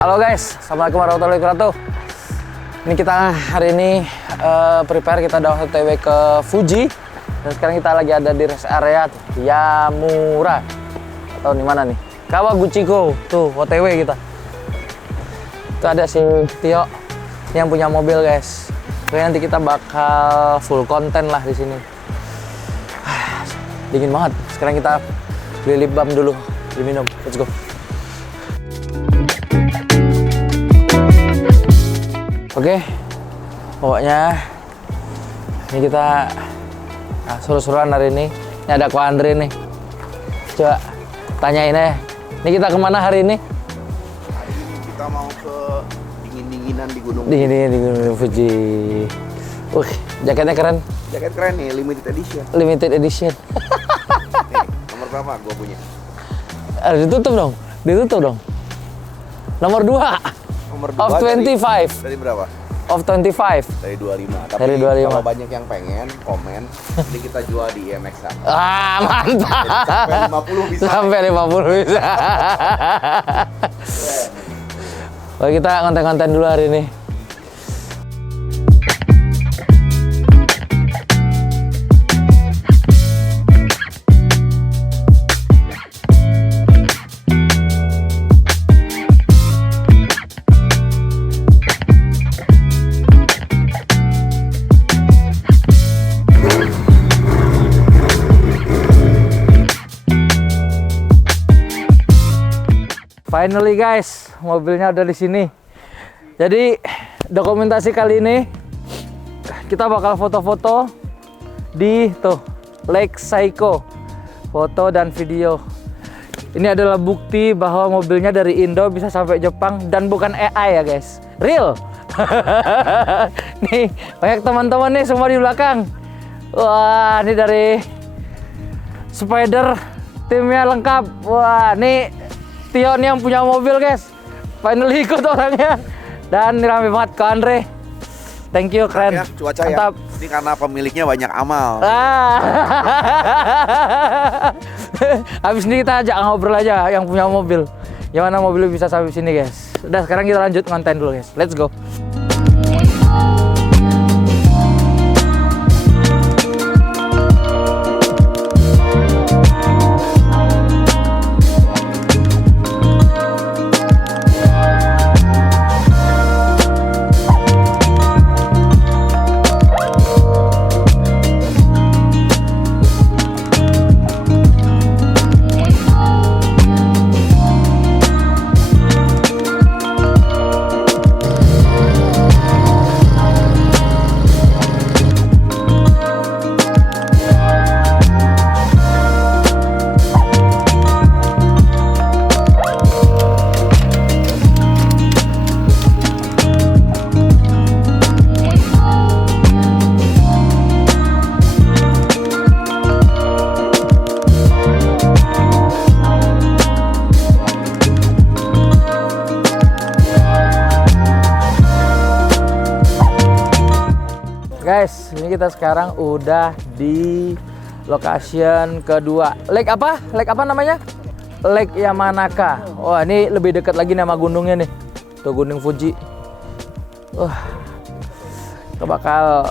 Halo guys, assalamualaikum warahmatullahi wabarakatuh. Ini kita hari ini prepare, kita udah OTW ke Fuji. Dan sekarang kita lagi ada di rest area Yamura. Atau di mana nih? Kawaguchiko. Tuh, OTW kita. Itu ada si Tio yang punya mobil guys. Oke, nanti kita bakal full konten lah di sini. Dingin banget. Sekarang kita beli lip balm dulu, diminum. Let's go. Oke, pokoknya ini kita seru-seruan hari ini. Ini ada Ko Andre nih. Coba tanyain ya. Ini kita kemana hari ini? Hari ini kita mau ke dingin-dinginan di Gunung. Dingin-dingin di Gunung Fuji. Jaketnya keren. Jaket keren nih, limited edition. Limited edition. Nih, nomor berapa gua punya? Ditutup dong. Ditutup dong. Nomor 2. Nomor 2 Of 25. Dari berapa? Of 25. Dari 25. Tapi Dari 25. kalau banyak yang pengen komen, nanti kita jual di IMX. Mantap. Jadi sampai 50 bisa. Sampai 50 bisa. Oke, kita konten-konten dulu hari ini. Finally guys, mobilnya udah di sini. Jadi dokumentasi kali ini kita bakal foto-foto di Lake Saiko, foto dan video. Ini adalah bukti bahwa mobilnya dari Indo bisa sampai Jepang dan bukan AI ya guys, real. Nih banyak teman-teman nih semua di belakang. Wah, ini dari Spider, timnya lengkap. Wah, nih Tio nih yang punya mobil guys, finally ikut orangnya. Dan ini rame banget Ko Andre, thank you, keren Ya, cuaca mantap. ya. Ini karena pemiliknya banyak amal. Habis ini kita ajak ngobrol aja yang punya mobil, gimana mobilnya bisa sampai sini guys. Udah, sekarang kita lanjut konten dulu guys, let's go. Guys, ini kita sekarang udah di location kedua. Lake apa? Lake apa namanya? Lake Yamanaka. Wah, ini lebih dekat lagi nama gunungnya nih. Tuh Gunung Fuji. Kita bakal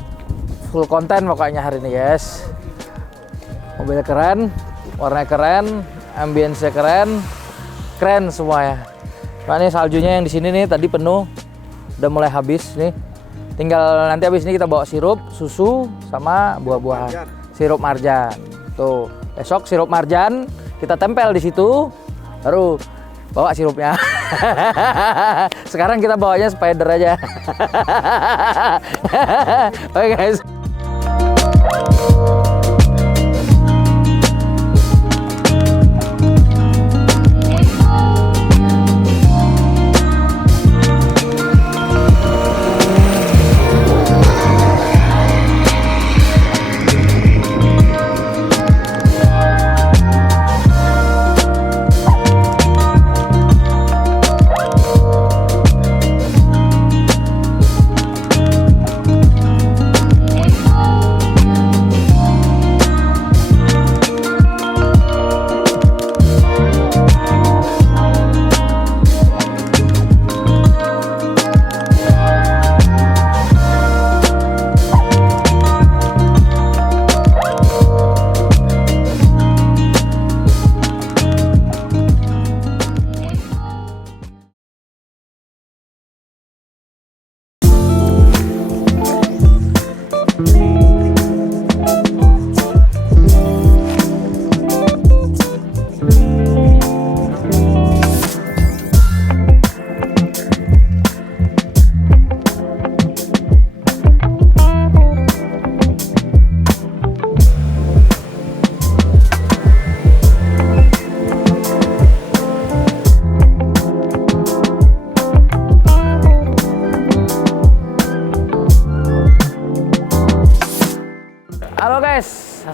full konten pokoknya hari ini guys. Mobilnya keren, warnanya keren, ambience-nya keren, keren semuanya. Nah, ini saljunya yang di sini nih tadi penuh, udah mulai habis nih. Tinggal nanti habis ini kita bawa sirup, susu, sama buah-buahan. Sirup marjan. Tuh, besok sirup marjan kita tempel di situ, baru bawa sirupnya. Sekarang kita bawanya Spider aja. Oke guys.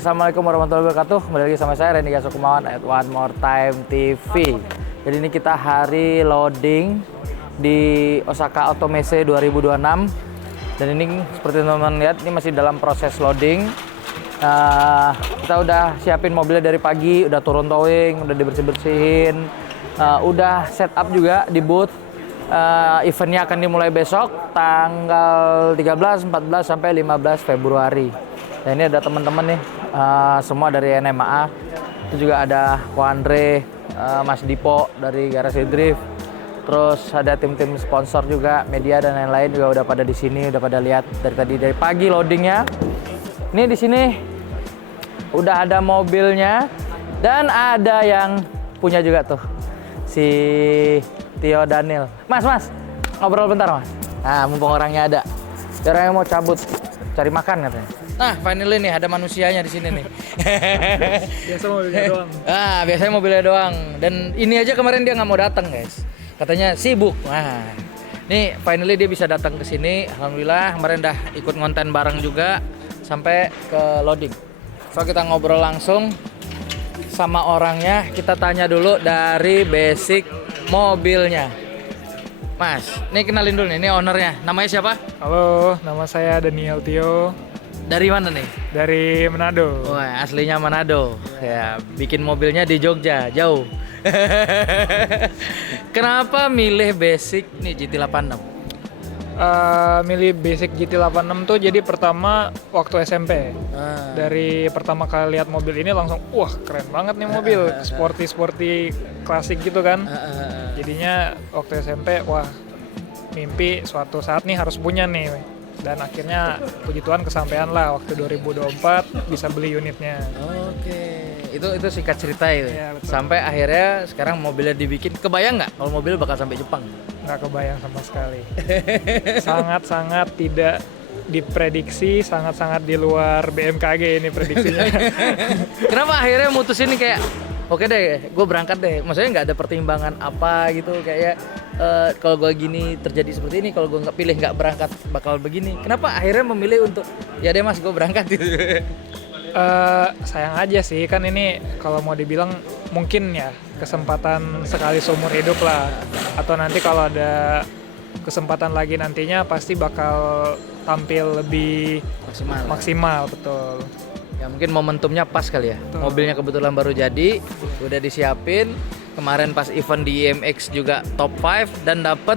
Assalamualaikum warahmatullahi wabarakatuh. Kembali lagi sama saya Randy Gasukumawan at One More Time TV. Jadi ini kita hari loading di Osaka Automesse 2026. Dan ini seperti teman-teman lihat, ini masih dalam proses loading. Kita udah siapin mobilnya dari pagi, udah turun towing, udah dibersih-bersihin, udah set up juga di booth. Eventnya akan dimulai besok tanggal 13, 14 sampai 15 Februari. Dan ini ada teman-teman nih, semua dari NMAA. Itu juga ada Ko Andre, Mas Dipo dari Garasi Drift. Terus ada tim-tim sponsor juga, media dan lain-lain juga udah pada di sini, udah pada lihat dari pagi loadingnya. Ini di sini udah ada mobilnya dan ada yang punya juga tuh si Tio Daniel. Mas, ngobrol bentar mas. Nah, mumpung orangnya ada. Orangnya mau cabut cari makan katanya. Nah, finally nih ada manusianya di sini nih. Biasa mobilnya doang. Biasanya mobilnya doang. Dan ini aja kemarin dia nggak mau datang guys. Katanya sibuk. Nah, nih finally dia bisa datang ke sini. Alhamdulillah kemarin dah ikut ngonten bareng juga sampai ke loading. So kita ngobrol langsung sama orangnya. Kita tanya dulu dari basic mobilnya. Mas, nih kenalin dulu nih, ini ownernya. Namanya siapa? Halo, nama saya Daniel Tio Dari mana nih? dari Manado. Wah, aslinya Manado. Ya, bikin mobilnya di Jogja, jauh. Kenapa milih basic nih GT86? Milih basic GT86 tuh jadi pertama waktu SMP. Dari pertama kali lihat mobil ini langsung, wah keren banget nih mobil, sporty klasik gitu kan. Jadinya waktu SMP, wah mimpi suatu saat nih harus punya nih. Dan akhirnya puji Tuhan kesampaian lah waktu 2024 bisa beli unitnya. Oke, itu singkat cerita itu. Iya, betul. Sampai akhirnya sekarang mobilnya dibikin. Kebayang nggak kalau mobil bakal sampai Jepang? Nggak kebayang sama sekali. Sangat-sangat tidak diprediksi, sangat-sangat di luar BMKG ini prediksinya. Kenapa akhirnya mutusin kayak oke deh, gue berangkat deh. Maksudnya nggak ada pertimbangan apa gitu kayak kalau gue gini terjadi seperti ini, kalau gue nggak pilih nggak berangkat bakal begini. Kenapa akhirnya memilih untuk ya deh mas gue berangkat gitu? Sayang aja sih, kan ini kalau mau dibilang mungkin ya kesempatan sekali seumur hidup lah. Atau nanti kalau ada kesempatan lagi nantinya pasti bakal tampil lebih maksimal betul. Ya mungkin momentumnya pas kali ya. Betul. Mobilnya kebetulan baru jadi, udah disiapin. Kemarin pas event di IMX juga top 5 dan dapat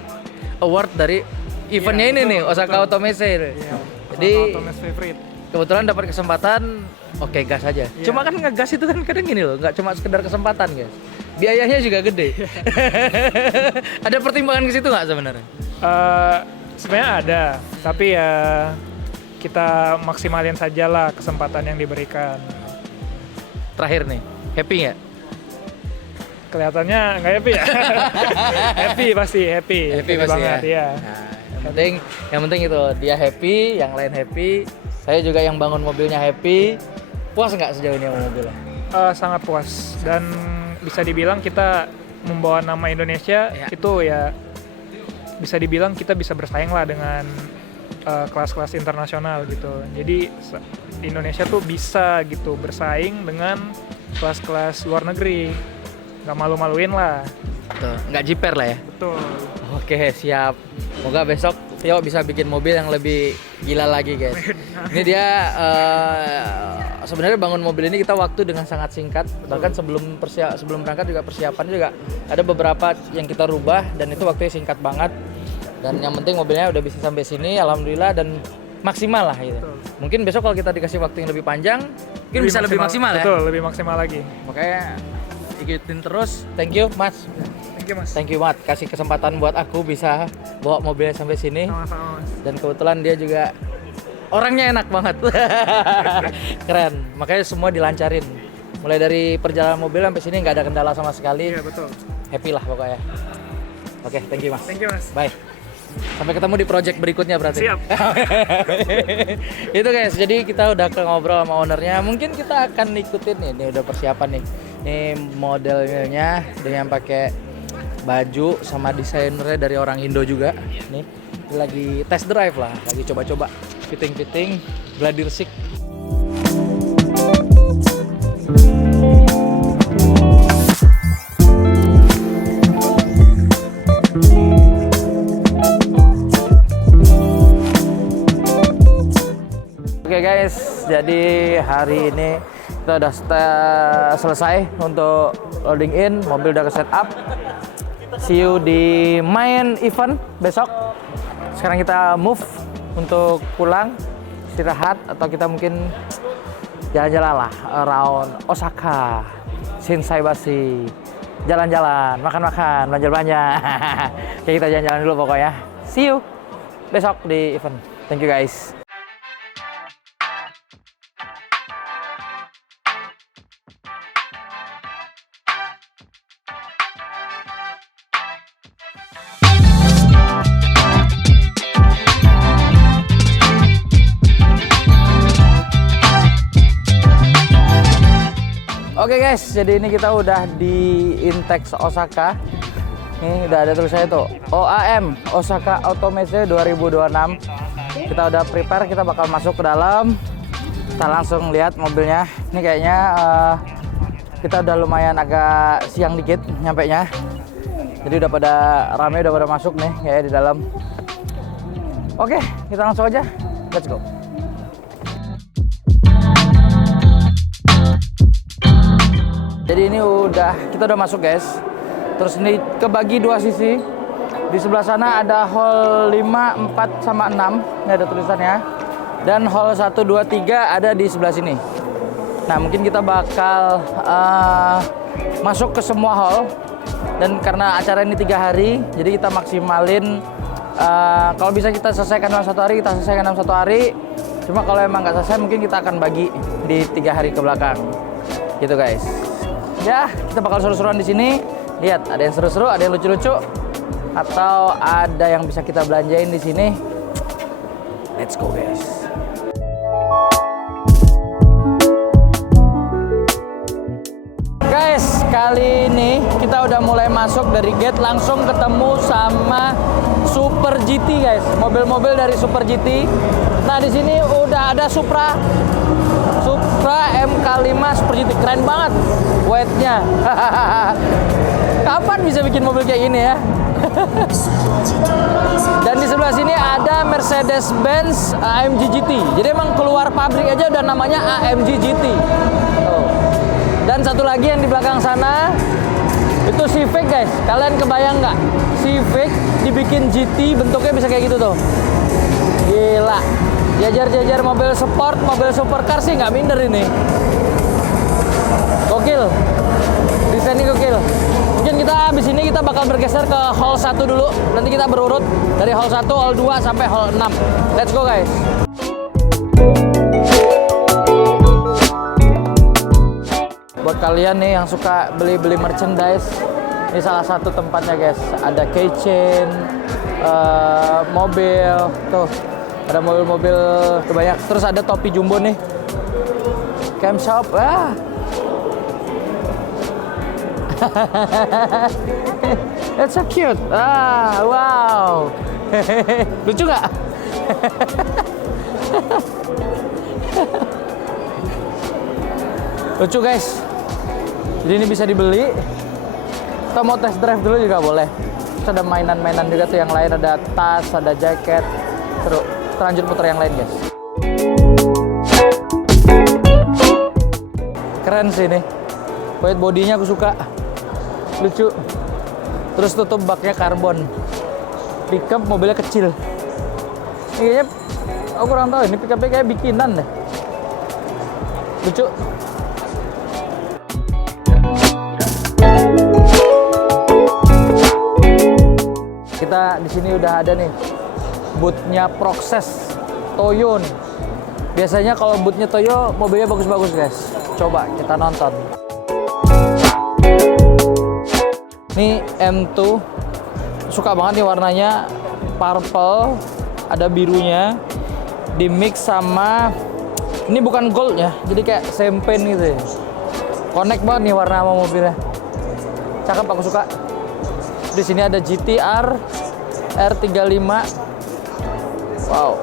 award dari eventnya ini betul, nih, Osaka betul. Automesse. Iya, Jadi Automesse favorite. kebetulan dapat kesempatan, oke gas aja. Iya. Cuma kan ngegas itu kan kadang gini loh, nggak cuma sekedar kesempatan guys. Biayanya juga gede. Ada pertimbangan ke situ nggak sebenarnya? Sebenarnya ada, tapi ya kita maksimalin saja lah kesempatan yang diberikan. Terakhir nih, happy nggak? Kelihatannya nggak happy ya? Happy pasti happy Happy pasti banget ya. Nah, yang penting itu dia happy, yang lain happy. Saya juga yang bangun mobilnya happy. Puas nggak sejauh ini sama mobilnya? Sangat puas dan bisa dibilang kita membawa nama Indonesia Ya. itu ya bisa dibilang kita bisa bersaing lah dengan kelas-kelas internasional gitu. Jadi Indonesia tuh bisa gitu bersaing dengan kelas-kelas luar negeri. Nggak malu-maluin lah. Tuh, nggak jiper lah ya. Betul. Oke, siap. Semoga besok Tio bisa bikin mobil yang lebih gila lagi, guys. Ini dia sebenarnya bangun mobil ini kita waktu dengan sangat singkat. Bahkan sebelum berangkat juga persiapan juga ada beberapa yang kita rubah dan itu waktunya singkat banget. Dan yang penting mobilnya udah bisa sampai sini, alhamdulillah dan maksimal lah gitu. Betul. Mungkin besok kalau kita dikasih waktu yang lebih panjang, mungkin bisa lebih maksimal ya. Betul, lebih maksimal lagi. Makanya ikutin terus. Thank you, Mas. Thank you Mas. Thank you banget kasih kesempatan buat aku bisa bawa mobilnya sampai sini. Sama-sama Mas. Dan kebetulan dia juga orangnya enak banget. Keren. Makanya semua dilancarin. Mulai dari perjalanan mobil sampai sini nggak ada kendala sama sekali. Iya betul. Happy lah pokoknya. Oke, thank you Mas. Thank you Mas. Bye. Sampai ketemu di project berikutnya berarti. Siap. Itu guys, jadi kita udah ngobrol sama ownernya. Mungkin kita akan ikutin nih, ini udah persiapan nih. Ini modelnya dengan pakai baju sama desainernya dari orang Indo juga. Nih, lagi test drive lah, lagi coba-coba fitting-fitting, gladiresik. jadi hari ini kita udah selesai untuk loading in, mobil udah ke setup. See you di main event besok. Sekarang kita move untuk pulang, istirahat, atau kita mungkin jalan-jalan lah around Osaka, Shinsaibashi, jalan-jalan, makan-makan, belanja-belanja. Oke, kita jalan-jalan dulu pokoknya. See you besok di event. Thank you guys. Oke guys, jadi ini kita udah di Intex Osaka. Nih udah ada tulisannya tuh OAM, Osaka Automesse 2026. Kita udah prepare, kita bakal masuk ke dalam. Kita langsung lihat mobilnya. Ini kayaknya kita udah lumayan agak siang dikit nyampenya. Jadi udah pada rame, udah pada masuk nih kayak di dalam. Oke, kita langsung aja. Let's go. Jadi ini kita udah masuk guys. Terus ini kebagi dua sisi. Di sebelah sana ada hall 5, 4 sama 6. Ini ada tulisannya. Dan hall 1, 2, 3 ada di sebelah sini. Nah, mungkin kita bakal masuk ke semua hall. Dan karena acara ini 3 hari, jadi kita maksimalin kalau bisa kita selesaikan dalam 1 hari, kita selesaikan dalam 1 hari. Cuma kalau emang nggak selesai, mungkin kita akan bagi di 3 hari ke belakang. Gitu guys. Ya, kita bakal seru-seruan di sini. Lihat, ada yang seru-seru, ada yang lucu-lucu, atau ada yang bisa kita belanjain di sini. Let's go, guys. Guys, kali ini kita udah mulai masuk dari gate, langsung ketemu sama Super GT, guys. Mobil-mobil dari Super GT. Nah, di sini udah ada Supra MK5 Super GT, keren banget weight-nya. Kapan bisa bikin mobil kayak gini ya? Dan di sebelah sini ada Mercedes-Benz AMG GT. Jadi emang keluar pabrik aja udah namanya AMG GT. Dan satu lagi yang di belakang sana itu Civic guys. Kalian kebayang nggak? Civic dibikin GT, bentuknya bisa kayak gitu tuh. Gila. Jajar-jajar mobil sport, mobil supercar sih nggak minder ini. Gokil. Desainnya gokil. Mungkin kita habis ini kita bakal bergeser ke hall 1 dulu. Nanti kita berurut dari hall 1, hall 2 sampai hall 6. Let's go guys. Buat kalian nih yang suka beli-beli merchandise, ini salah satu tempatnya guys. Ada keychain, mobil, tuh. Ada mobil-mobil banyak. Terus ada topi jumbo nih. Cam shop. That's so cute. Wow. Lucu nggak? Lucu guys. Jadi ini bisa dibeli. Kita mau test drive dulu juga boleh. Terus ada mainan-mainan juga tuh yang lain. Ada tas, ada jaket. Seru. Lanjut putar yang lain guys. Keren sih ini. White bodinya aku suka. Lucu. Terus tutup baknya karbon. Pickup mobilnya kecil. Ini kayaknya aku kurang tahu, ini pickupnya kayak bikinan deh. Lucu. Kita di sini udah ada nih bootnya Proxes Toyo nih. Biasanya kalau bootnya Toyo mobilnya bagus-bagus guys. Coba kita nonton. Ini M2, suka banget nih warnanya purple, ada birunya, di mix sama ini bukan gold ya, jadi kayak champagne gitu ya. Connect banget nih warna sama mobilnya. Cakep, aku suka. Di sini ada GTR R35. Wow.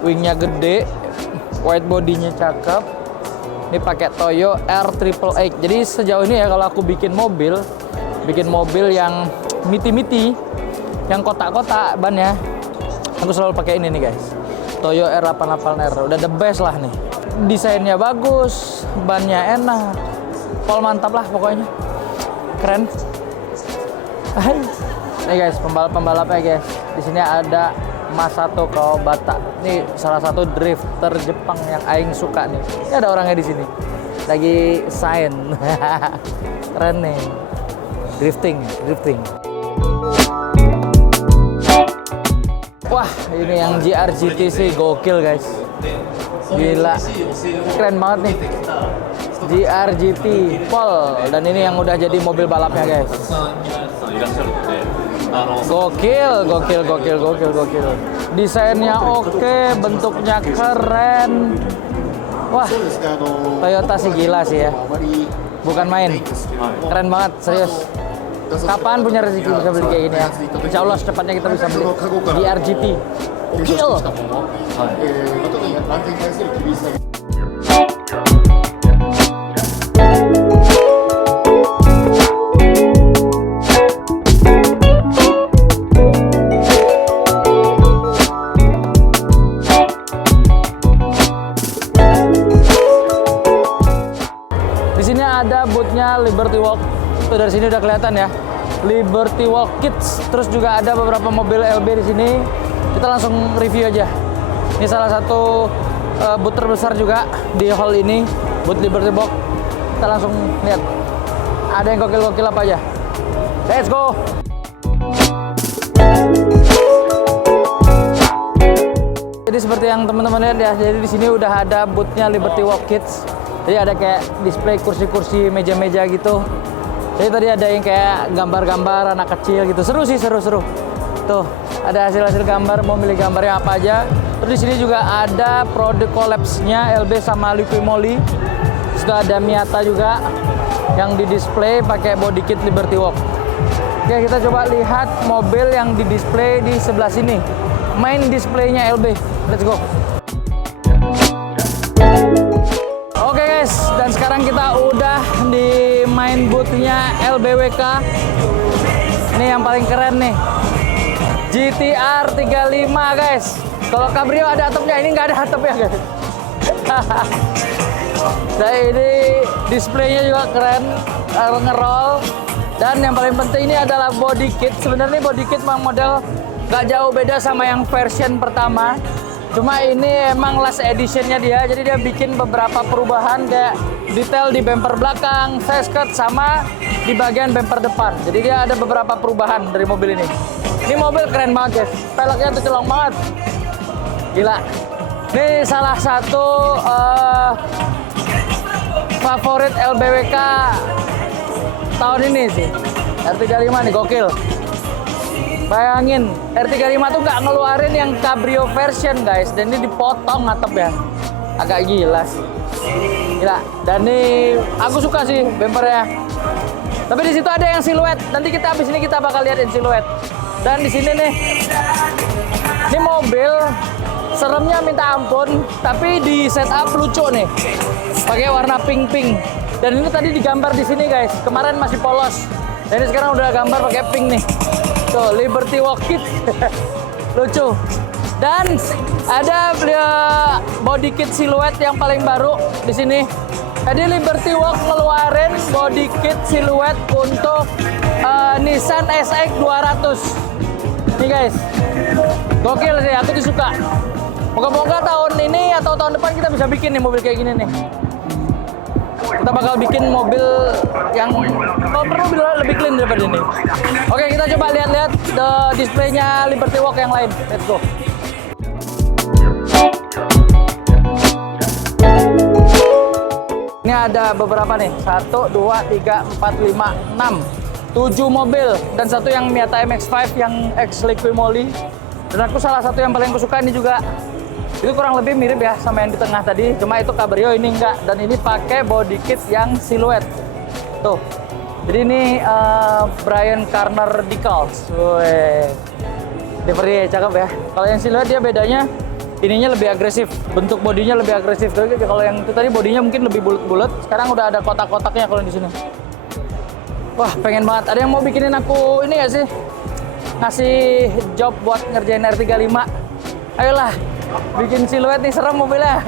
Wingnya gede, white bodinya cakep. Ini pakai Toyo R888. Jadi sejauh ini ya kalau aku bikin mobil yang miti-miti, yang kotak-kotak bannya, aku selalu pakai ini nih guys. Toyo R88R. Udah the best lah nih. Desainnya bagus, bannya enak. Pol mantap lah pokoknya. Keren. Nih guys, pembalapnya guys. Di sini ada Masato Kawabata. Ini salah satu drifter Jepang yang aing suka nih. Ini ada orangnya di sini. Lagi sign. Keren nih. Drifting. Wah, ini yang GR-GT sih gokil guys. Gila. Keren banget nih. GR-GT Pol, dan ini yang udah jadi mobil balapnya guys. Gokil. Desainnya oke, bentuknya keren. Wah, Toyota sih gila sih ya. Bukan main. Keren banget, serius. Kapan punya rezeki bisa beli kayak gini ya? Insya Allah secepatnya kita bisa beli GR-GT. Gokil. Di sini ada bootnya Liberty Walk. Tuh dari sini udah kelihatan ya. Liberty Walk Kids. Terus juga ada beberapa mobil LB di sini. Kita langsung review aja. Ini salah satu boot terbesar juga di hall ini, boot Liberty Walk. Kita langsung lihat. Ada yang gokil-gokil apa aja. Let's go. Jadi seperti yang teman-teman lihat ya. Jadi di sini udah ada bootnya Liberty Walk Kids. Jadi ada kayak display kursi-kursi, meja-meja gitu. Jadi tadi ada yang kayak gambar-gambar anak kecil gitu. Seru sih, seru. Tuh, ada hasil-hasil gambar, mau milih gambarnya apa aja. Terus di sini juga ada produk collapse-nya LB sama Liqui Moly. Terus ada Miata juga yang di display pakai body kit Liberty Walk. Oke, kita coba lihat mobil yang di display di sebelah sini. Main displaynya LB. Let's go. Oke guys, dan sekarang kita udah di main booth-nya LBWK. Ini yang paling keren nih. GTR 35 guys. Kalau Cabrio ada atapnya, ini nggak ada atapnya guys. Nah ini displaynya juga keren, ngeroll. Dan yang paling penting ini adalah body kit. Sebenarnya body kit memang model nggak jauh beda sama yang version pertama. Cuma ini emang last editionnya dia, jadi dia bikin beberapa perubahan kayak detail di bumper belakang, fasket, sama di bagian bumper depan. Jadi dia ada beberapa perubahan dari mobil ini. Ini mobil keren banget guys, peleknya tuh celong banget. Gila. Ini salah satu favorit LBWK tahun ini sih. R35 nih, gokil. Bayangin, R35 tuh nggak ngeluarin yang Cabrio version guys, dan ini dipotong atapnya. Agak gila sih. Gila. Dan ini aku suka sih bumpernya. Tapi di situ ada yang siluet. Nanti kita habis ini kita bakal lihat yang siluet. Dan di sini nih, ini mobil seremnya minta ampun, tapi di setup lucu nih. Pakai warna pink. Dan ini tadi digambar di sini guys. Kemarin masih polos. Dan ini sekarang udah gambar pakai pink nih. Tuh, Liberty Walk Kit. Lucu. Dan ada body kit siluet yang paling baru di sini. Jadi Liberty Walk ngeluarin body kit siluet untuk Nissan SX 200. Nih guys. Gokil sih, aku tuh suka. Moga-moga tahun ini atau tahun depan kita bisa bikin nih mobil kayak gini nih. Kita bakal bikin mobil yang kalau perlu lebih clean daripada ini. Oke, kita coba lihat-lihat displaynya Liberty Walk yang lain. Let's go. Ini ada beberapa nih. 1, 2, 3, 4, 5, 6. 7 mobil. Dan satu yang Miata MX-5 yang X Liqui Moly. Dan aku salah satu yang paling aku suka ini juga. Itu kurang lebih mirip ya sama yang di tengah tadi, cuma itu Cabrio, ini enggak. Dan ini pakai body kit yang siluet. Tuh. Jadi ini Brian Carner decals. Wih. Dia cakep ya. Kalau yang siluet dia bedanya ininya lebih agresif, bentuk bodinya lebih agresif. Kalau yang itu tadi bodinya mungkin lebih bulat-bulat, sekarang udah ada kotak-kotaknya kalau di sini. Wah, pengen banget. Ada yang mau bikinin aku ini nggak sih? Ngasih job buat ngerjain R35. Ayolah. bikin siluet nih, serem mobilnya.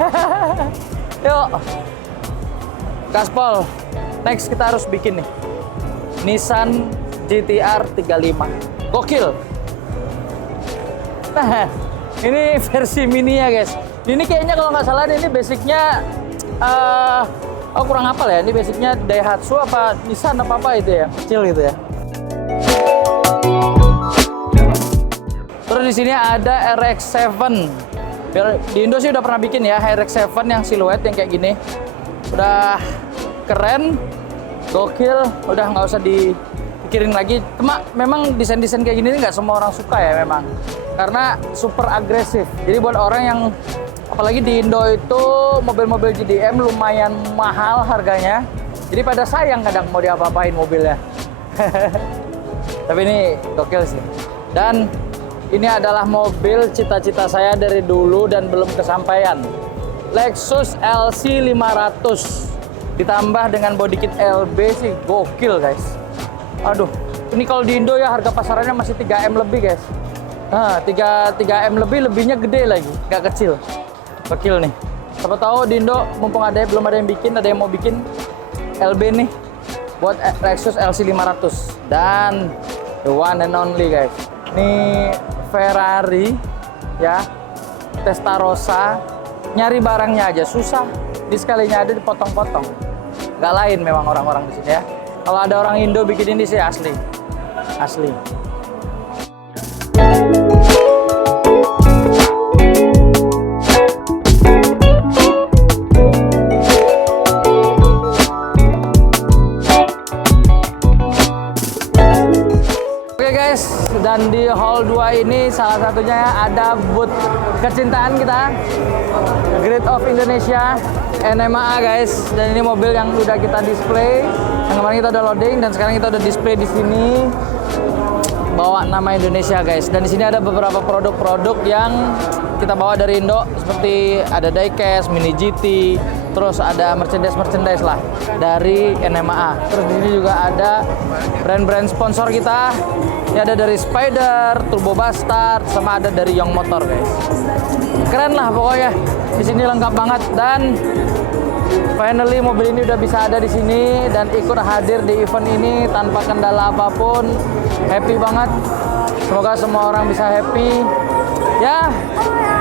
Yuk. Gaspol. Next kita harus bikin nih Nissan GT-R 35. Gokil. Nah, ini versi mini ya guys. Ini kayaknya kalau nggak salah ini basicnya kurang hafal ya. Ini basicnya Daihatsu apa Nissan apa itu ya, kecil gitu ya. Terus di sini ada RX-7. Di Indo sih udah pernah bikin ya RX-7 yang siluet yang kayak gini. Udah keren, gokil, udah nggak usah dipikirin lagi. Cuma memang desain-desain kayak gini nggak semua orang suka ya memang. Karena super agresif. Jadi buat orang yang apalagi di Indo itu mobil-mobil GDM lumayan mahal harganya. Jadi pada sayang kadang mau diapa-apain mobilnya. Tapi ini gokil sih. Dan ini adalah mobil cita-cita saya dari dulu dan belum kesampaian. Lexus LC 500 ditambah dengan body kit LB sih gokil guys. Aduh, ini kalau di Indo ya harga pasarannya masih 3M lebih guys. Nah, 3M lebihnya gede lagi, nggak kecil. Gokil nih. Siapa tahu di Indo mumpung belum ada yang bikin, ada yang mau bikin LB nih buat Lexus LC 500 dan the one and only guys. Ini Ferrari ya, Testarossa, nyari barangnya aja susah. Di sekalinya ada dipotong-potong. Nggak lain memang orang-orang di sini ya. Kalau ada orang Indo bikin ini sih asli. Asli. Dan di hall 2 ini salah satunya ada booth kecintaan kita, Grid of Indonesia, NMAA guys. Dan ini mobil yang udah kita display. Yang kemarin kita udah loading dan sekarang kita udah display di sini. Bawa nama Indonesia guys. Dan di sini ada beberapa produk-produk yang kita bawa dari Indo seperti ada diecast, Mini GT, terus ada merchandise lah dari NMAA. Terus di sini juga ada brand-brand sponsor kita. Ya ada dari Spider, Turbo Bastard, sama ada dari Young Motor guys. Keren lah pokoknya. Di sini lengkap banget dan finally mobil ini udah bisa ada di sini dan ikut hadir di event ini tanpa kendala apapun. Happy banget. Semoga semua orang bisa happy. Ya,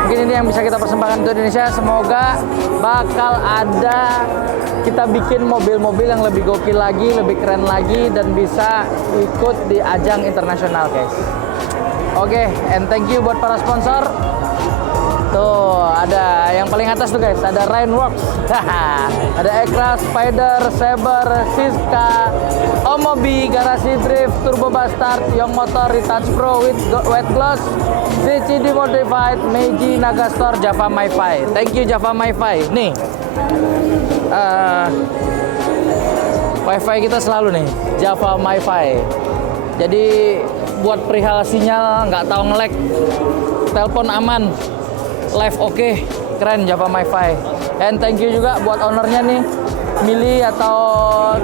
mungkin ini yang bisa kita persembahkan untuk Indonesia. Semoga bakal ada kita bikin mobil-mobil yang lebih gokil lagi, lebih keren lagi dan bisa ikut di ajang internasional guys. Oke, and thank you buat para sponsor. Tuh, ada yang paling atas tuh guys, ada Rainworks. Ada Ekra, Spider, Saber, Siska, Omobi, Garasi Drift, Turbo Bastard, Young Motor, Retouch Pro, Wet Gloss, CCD Modified, Meiji, Naga Store, Java MiFi. Thank you Java MiFi. Nih, Wi-Fi kita selalu nih, Java MiFi. Jadi buat perihal sinyal nggak tahu nge-lag, telepon aman, live oke, keren Java MiFi. And thank you juga buat ownernya nih, Mili atau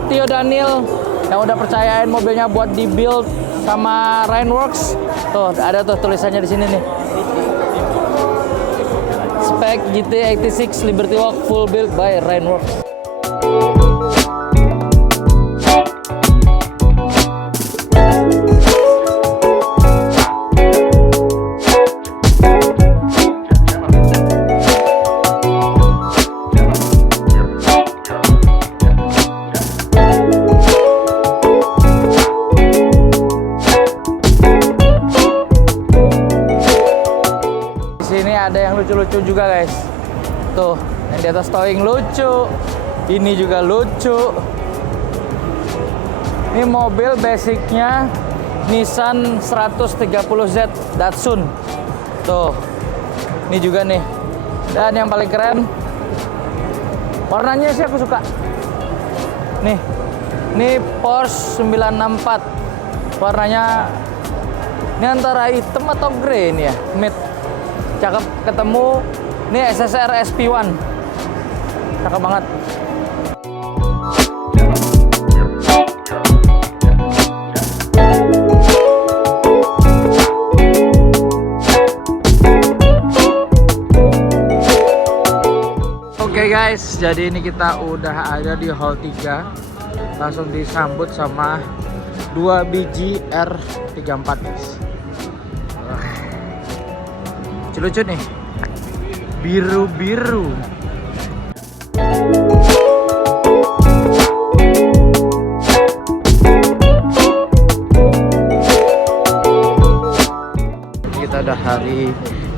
Tio Daniel yang udah percayain mobilnya buat di build sama Rainworks. Tuh ada tuh tulisannya di sini nih. Spec GT86 Liberty Walk full build by Rainworks. Ada yang lucu-lucu juga guys. Tuh, yang di atas towing lucu. Ini juga lucu. Ini mobil basicnya Nissan 130Z Datsun. Tuh, ini juga nih. Dan yang paling keren, warnanya sih aku suka. Nih, ini Porsche 964. Warnanya ini antara hitam atau grey ini ya, mid. Cakep, ketemu. Ini SSR SP1. Cakep banget. Oke guys, jadi ini kita udah ada di hall 3. Langsung disambut sama 2 biji R34 guys. Lucu nih, biru-biru. Kita udah hari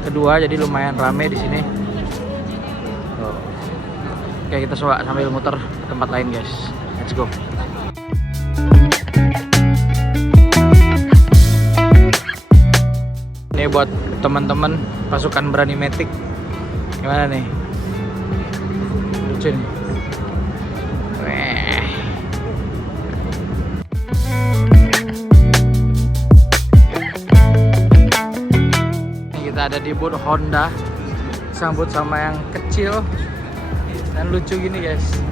kedua, jadi lumayan rame di sini. Oke, kita coba sambil muter ke tempat lain guys. Let's go. Ini buat teman-teman pasukan berani Matic. Gimana nih? Lucu nih. Weh. Ini kita ada di booth Honda. Sambut sama yang kecil dan lucu gini guys.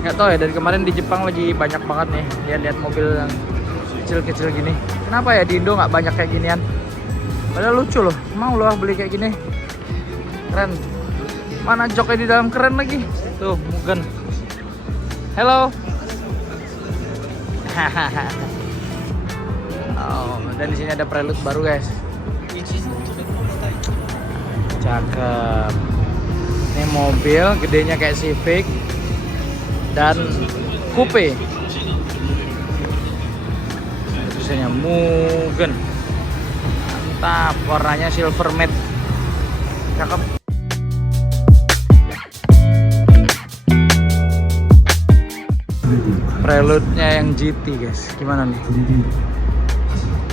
Nggak tahu ya, dari kemarin di Jepang lagi banyak banget nih lihat-lihat mobil yang kecil-kecil gini. Kenapa ya di Indo nggak banyak kayak ginian? Padahal lucu loh, mau loh beli kayak gini. Keren. Mana joknya di dalam, keren lagi. Tuh, Mugen. Hello. Oh, dan di sini ada Prelude baru guys. Cakep. Ini mobil gedenya kayak Civic dan coupe. Tulisannya Mugen. Mantap, warnanya silver matte. Cakep. Prelude-nya yang GT guys. Gimana nih?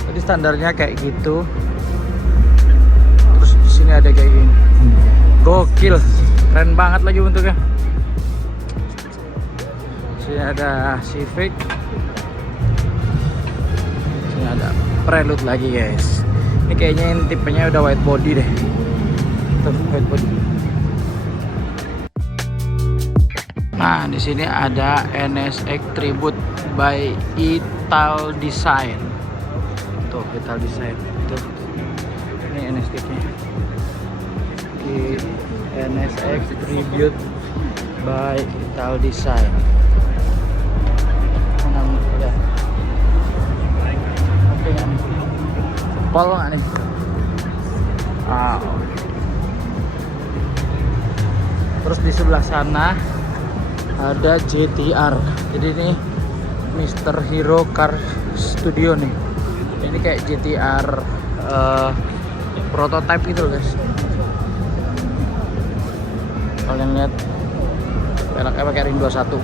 Jadi standarnya kayak gitu. Terus di sini ada kayak gini. Gokil. Keren banget lagi bentuknya. Di sini ada Civic. Di sini ada Prelude lagi guys. Ini kayaknya yang tipenya udah white body deh. Tuh, white body. Nah, di sini ada NSX Tribute by Ital Design. Tuh, Ital Design. Tuh. Ini NSX-nya. NSX Tribute by Ital Design. Udah. Oke nggak nih? Pol nggak nih? Wow. Terus di sebelah sana ada JTR. Jadi ini Mr. Hero Car Studio nih. Ini kayak JTR prototype gitu loh guys. Kalian lihat pelaknya pakai ring 21.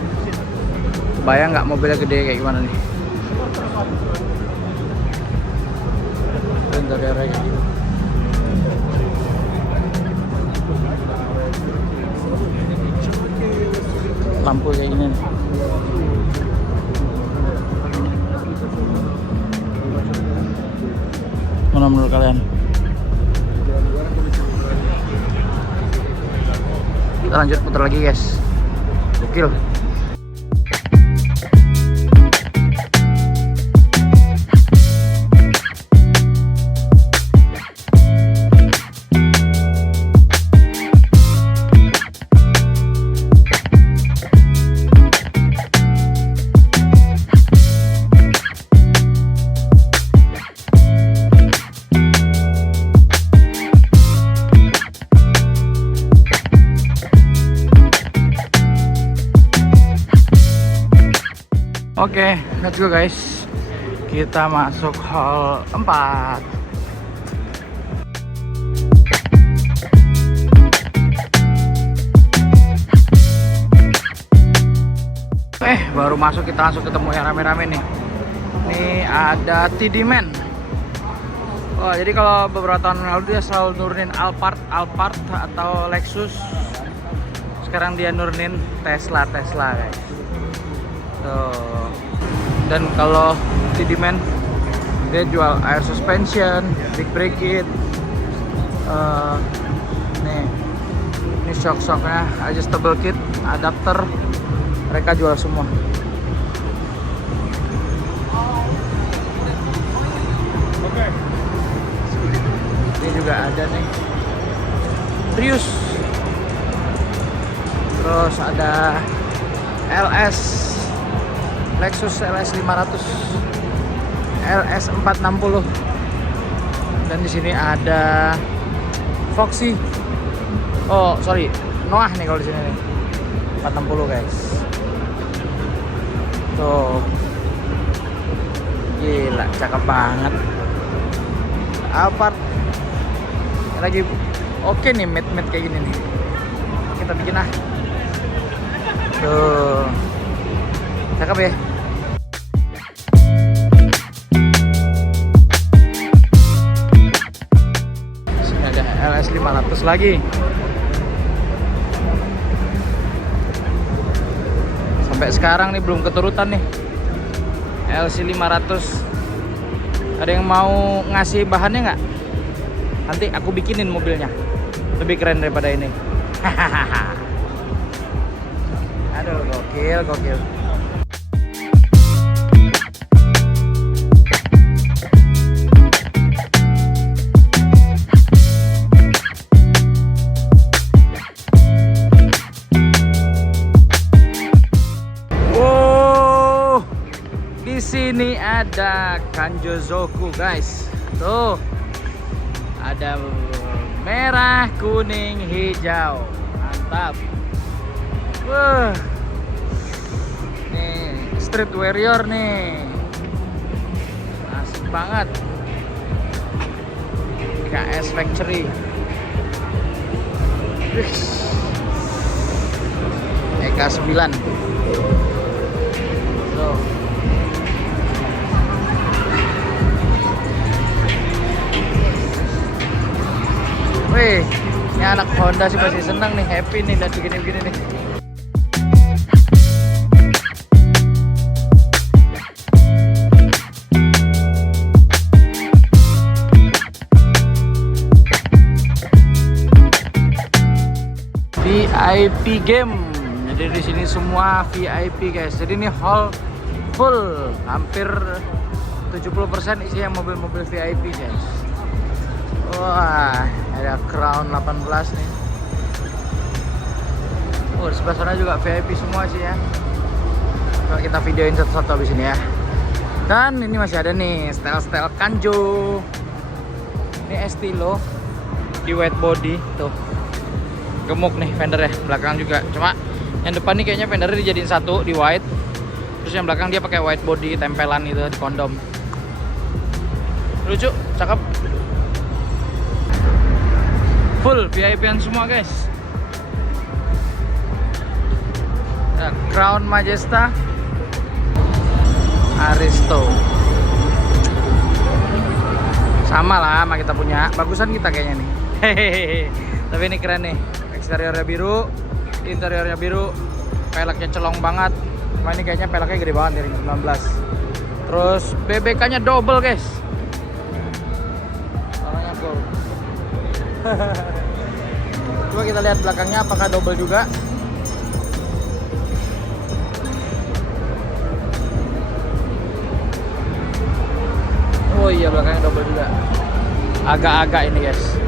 Kebayang nggak mobilnya gede kayak gimana nih? Interiornya kayak gitu. Lampu kayak gini nih. Mana menurut kalian? Kita lanjut putar lagi guys. Gokil. Oke, let's go guys. Kita masuk hall 4. Baru masuk kita langsung ketemu yang rame-rame nih. Ini ada TD Man. Oh, jadi kalau beberapa tahun lalu dia selalu nurunin Alphard atau Lexus. Sekarang dia nurunin Tesla guys. Tuh. Dan kalau TD Man dia jual air suspension, big brake kit, nih ini shock-shocknya, adjustable kit, adapter, mereka jual semua. Ini juga ada nih Prius Terus ada Lexus LS 500, LS 460. Dan di sini ada Foxy. Oh, sorry. Noah nih kalau di sini nih. 460 guys. Tuh. Gila, cakep banget. Alphard lagi oke nih, matte kayak gini nih. Kita bikin ah. Tuh. Cakep ya. Sini ada LS 500 lagi. Sampai sekarang nih belum keturutan nih. LC 500. Ada yang mau ngasih bahannya nggak? Nanti aku bikinin mobilnya. Lebih keren daripada ini. Aduh, gokil. Di sini ada Kanjozoku guys. Tuh. Ada merah, kuning, hijau. Mantap. Nih, Street Warrior nih. Asik banget. KS Factory. EK9. Tuh. Wih, ini anak Honda sih pasti senang nih, happy nih lihat begini-begini nih. VIP game. Jadi di sini semua VIP guys. Jadi ini hall full, hampir 70% isinya mobil-mobil VIP guys. Wah, ada Crown 18 nih. Di sebelah sana juga VIP semua sih ya. Coba kita videoin satu-satu habis ini ya. Dan ini masih ada nih style-style Kanjo. Ini Estilo di white body tuh. Gemuk nih fendernya, belakang juga. Cuma yang depan nih kayaknya fendernya dijadiin satu di white. Terus yang belakang dia pakai white body tempelan itu di kondom. Lucu, cakep. Full VIP-an semua guys. Nah, Crown Majesta Aristo. Sama lah sama kita punya. Bagusan kita kayaknya nih. Hehehe. Tapi ini keren nih. Eksteriornya biru, interiornya biru, peleknya celong banget. Cuma ini kayaknya peleknya gede banget dari 19. Terus BBK-nya double guys. Warnanya gold. Coba kita lihat belakangnya apakah double juga. Oh iya, belakangnya double juga. Agak-agak ini guys.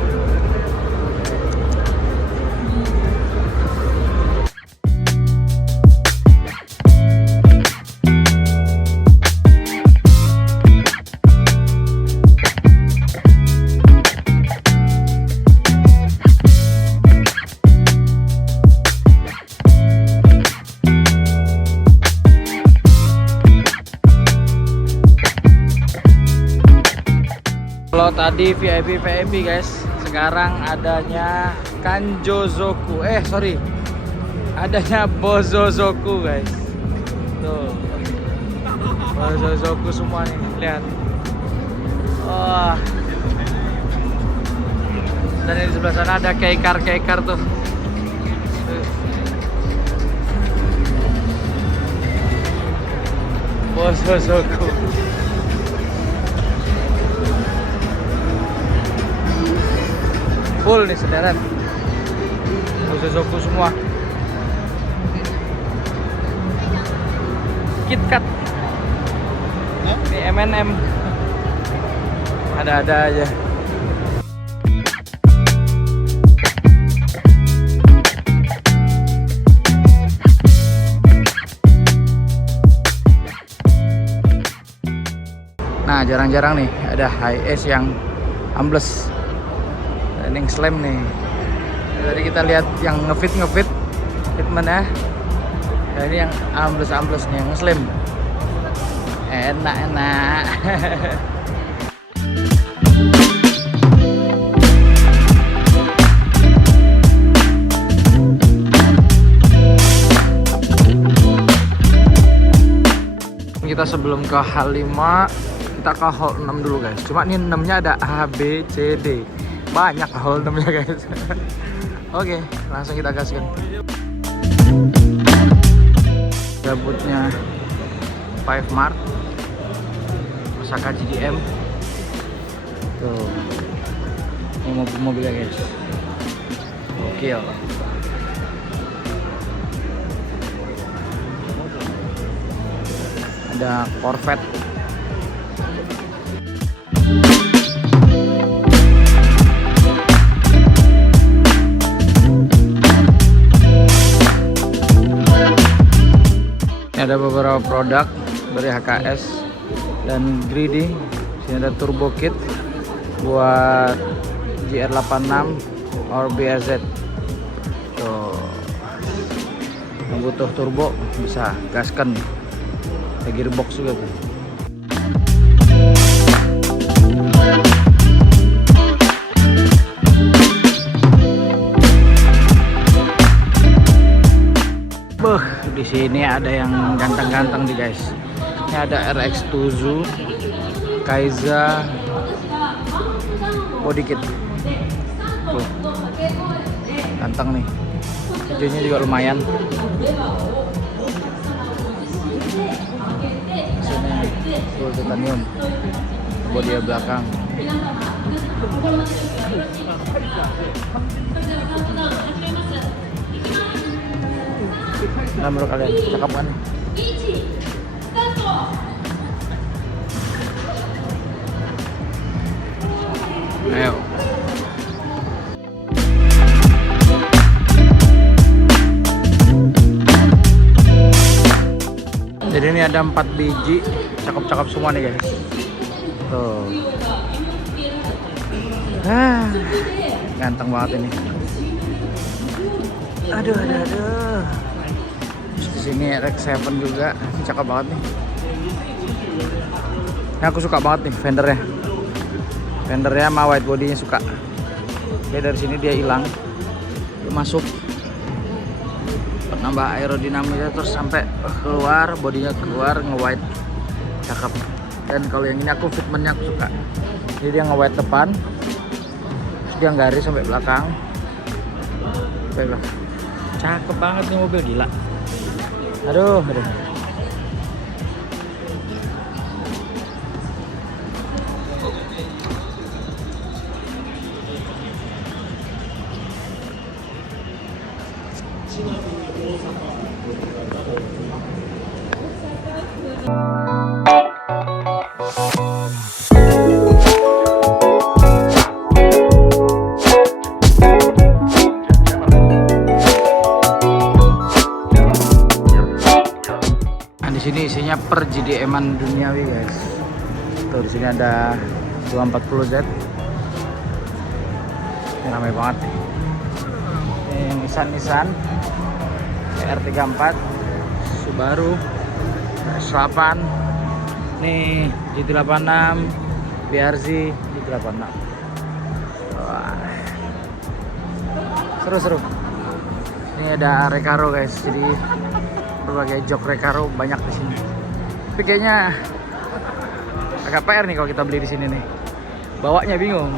Kalau tadi VIP guys, sekarang adanya Kanjozoku. Adanya Bozozoku guys. Tuh. Bozozoku semua nih, lihat. Wah. Dan di sebelah sana ada K-car tuh. Bozozoku. Full nih sederet. Bozozoku semua. KitKat. Ini M&M. Ada-ada aja. Nah, jarang-jarang nih ada high ace yang ambles. Dan yang slam nih. Tadi kita lihat yang ngefit fitment ya. Nah, ini yang ambles nih, yang slam. Enak. Kita sebelum ke H5 kita ke hall 6 dulu guys. Cuma ini 6 nya ada A, B, C, D. Banyak hall 6 nya guys. Oke, langsung kita gaskan. Gabutnya 5 Mart Osaka GDM. Tuh, ini mobil-mobilnya guys. Gokil. Ada Corvette. Ini ada beberapa produk dari HKS dan Greedy. Sini ada turbo kit buat GR86 or BRZ. Tuh, yang butuh turbo bisa gaskan. Ada gearbox juga tuh. Di sini ada yang ganteng-ganteng nih guys. Ini ada RX7 Kaiza body kit. Tuh, ganteng nih. Hijaunya juga lumayan. Full titanium, bodi belakang. Nah, menurut kalian cakep kan? Ayo. Jadi ini ada 4 biji, cakep-cakep semua nih guys. Tuh. Ganteng banget ini. Aduh. Terus di sini RX7 juga, cakep banget nih. Ini aku suka banget nih fendernya. Fendernya sama white body-nya suka. Oke, dari sini dia hilang, dia masuk. Nambah aerodinamiknya terus sampai keluar, bodinya keluar, nge-white, cakep. Dan kalau yang ini aku fitmentnya aku suka. Jadi dia nge-white depan, terus dia garis sampai belakang. Cakep banget nih mobil, gila. Aduh. Sini isinya per GDM-an duniawi guys. Tuh di sini ada 240Z. Ini ramai banget nih. Ini Nissan R34, Subaru S8, nih GT86, BRZ GT86. Wah, seru. Ini ada Recaro guys. Jadi berbagai jok Recaro banyak di sini. Tapi kayaknya agak PR nih kalau kita beli di sini nih. Bawanya bingung.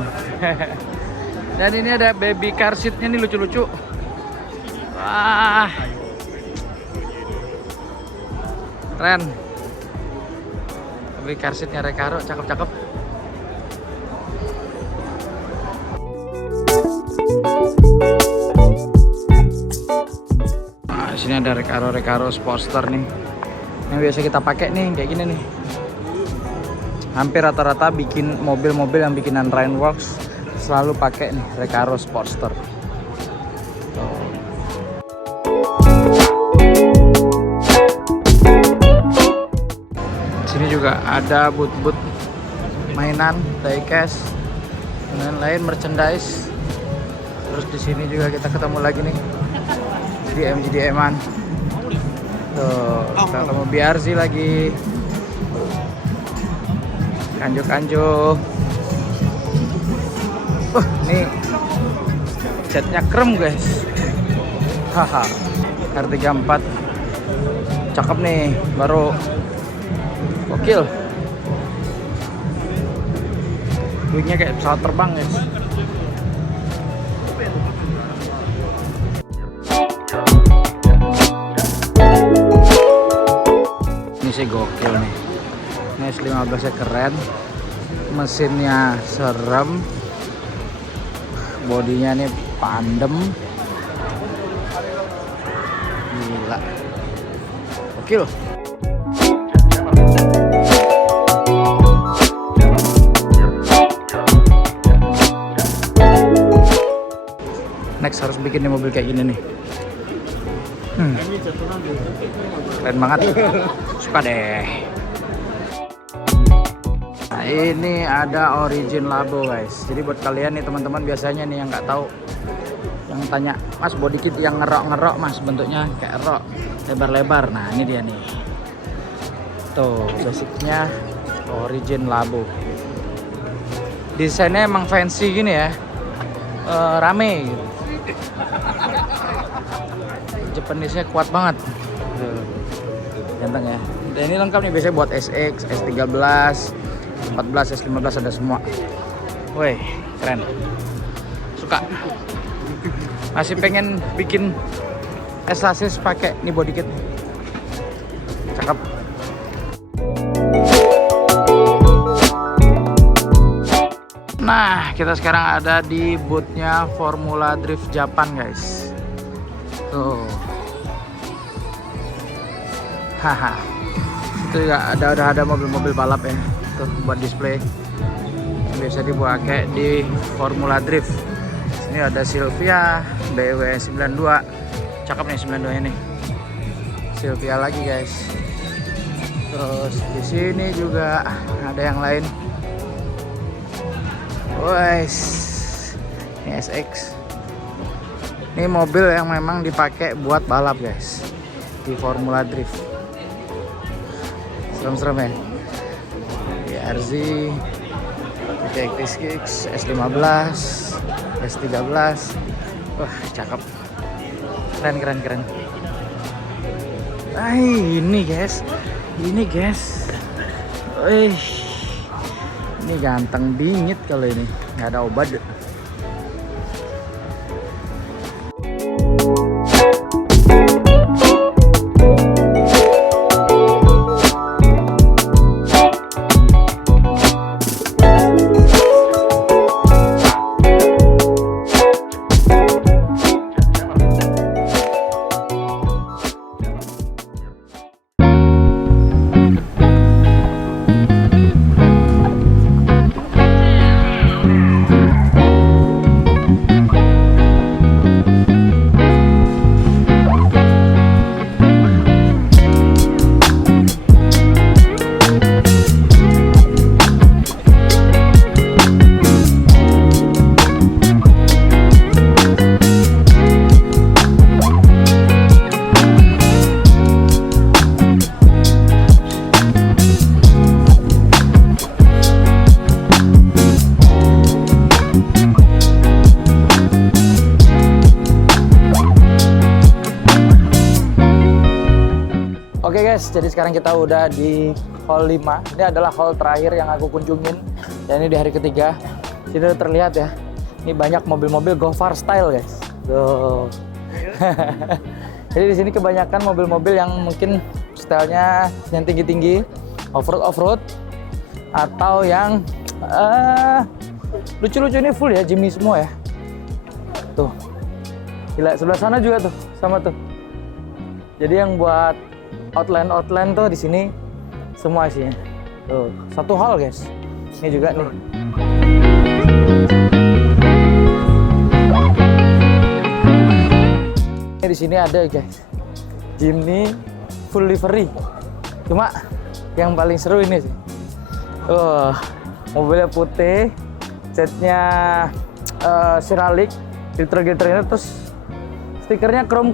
Dan ini ada baby car seat-nya nih, lucu-lucu. Wah. Keren. Baby car seat-nya Recaro, cakep-cakep. Di sini ada Recaro Sportster nih. Yang biasa kita pakai nih kayak gini nih. Hampir rata-rata bikin mobil-mobil yang bikinan Rainworks selalu pakai nih Recaro Sportster. Di sini juga ada boot mainan, diecast, dan lain-lain, merchandise. Terus di sini juga kita ketemu lagi nih GDM-an. Tuh, ketemu BRZ lagi. Kanjo-kanjo. Nih catnya krem guys. Haha. R34. Cakep nih, baru. Gokil. Wingnya kayak pesawat terbang guys. Ini sih gokil nih. Ini S15 nya keren. Mesinnya serem. Bodinya nih pandem. Gila. Gokil. Next harus bikin nih mobil kayak gini nih. Keren banget. Suka deh. Nah, ini ada Origin Labo guys. Jadi buat kalian nih teman-teman biasanya nih yang nggak tahu, yang tanya, Mas body kit yang ngerok-ngerok Mas, bentuknya kayak rok lebar-lebar. Nah ini dia nih. Tuh basicnya Origin Labo. Desainnya emang fancy gini ya. Rame gitu. Japanisnya kuat banget. Ganteng ya. Dan ini lengkap nih, biasanya buat SX, S13, 14, S15 ada semua. Woi, keren. Suka. Masih pengen bikin S-Chassis pakai nih body kit. Cakep. Nah, kita sekarang ada di boothnya Formula Drift Japan guys. Tuh. Haha. Itu ya ada mobil-mobil balap ya. Tuh buat display. Biasa dipakai di Formula Drift. Ini ada Silvia BW 92. Cakep nih 92 ini. Silvia lagi guys. Terus di sini juga ada yang lain. Wes, ini SX. Ini mobil yang memang dipakai buat balap guys di Formula Drift. Serem-serem ya. BRZ, TX, S15, S13. Wah, cakep. Keren. Ini guys. Ini ganteng bingit kalau ini, nggak ada obat. Oke guys, jadi sekarang kita udah di hall 5. Ini adalah hall terakhir yang aku kunjungin. Dan ini di hari ketiga. Sini udah terlihat ya. Ini banyak mobil-mobil Gofar style guys. Tuh. Jadi di sini kebanyakan mobil-mobil yang mungkin stylenya yang tinggi-tinggi, off-road, atau yang lucu-lucu. Ini full ya, Jimny semua ya. Tuh. Gila, sebelah sana juga tuh, sama tuh. Jadi yang buat outline tuh di sini semua isinya. Tuh, satu hall guys. Ini juga nih. Ini di sini ada guys. Jimny full livery. Cuma yang paling seru ini sih. Mobilnya putih, catnya Ceramic, glitter-glitter ini, terus stikernya chrome.